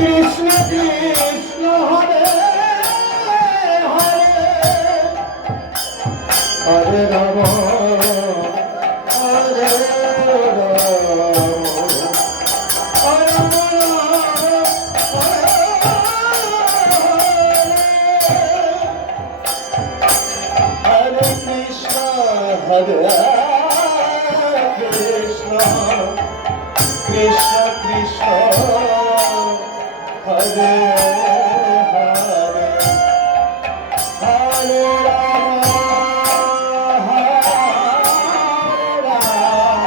Krishna Krishna Hare Hare Hare Ram Hare Hare Krishna, Krishna Krishna, Hare Hare, Hare Rama, Hare Rama,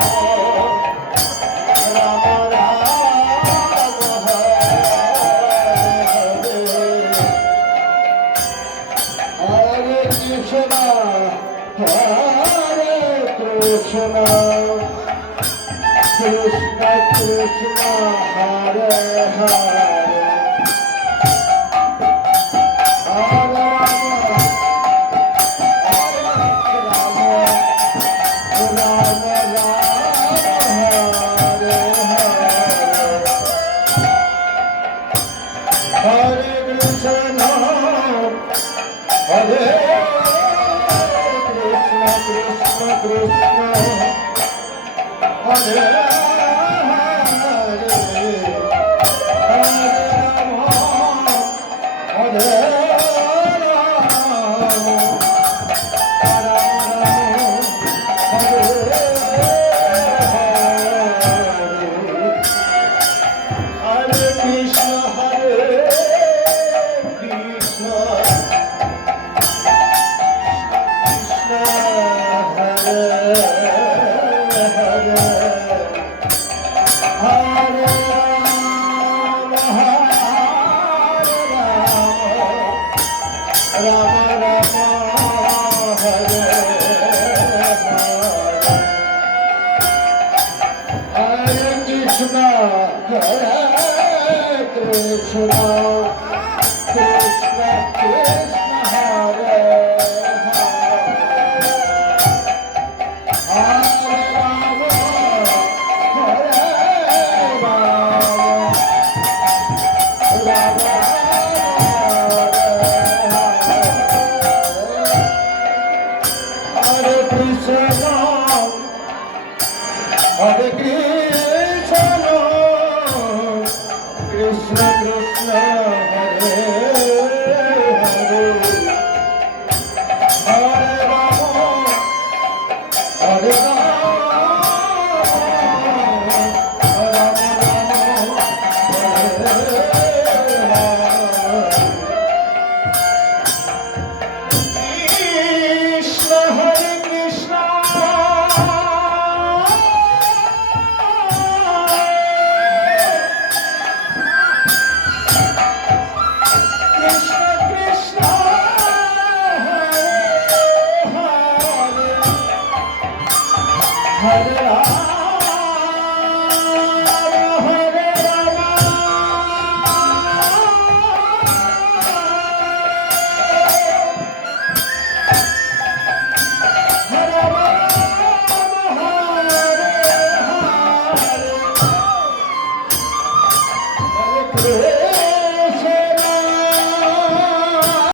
Rama Rama, Hare Hare, Hare Krishna, Hare Krishna, Krishna Krishna, Hare Hare, Hare Rama, Rama Rama, Hare Hare, Hare Krishna, Hare Krishna, Krishna Krishna, Hare Hare, Hare Rama, Hare Rama, Rama Rama, Hare Hare, Hare Krishna, Hare Krishna, Krishna Krishna, Hare Hare, Hare Rama, Hare Rama, Rama Hare Krishna, Hare Krishna, Krishna Krishna, Hare Hare, Hare Rama, Hare Rama, Rama Rama, Hare Hare, Krishna Hare Krishna, Krishna Krishna, Hare Hare, Hare Rama,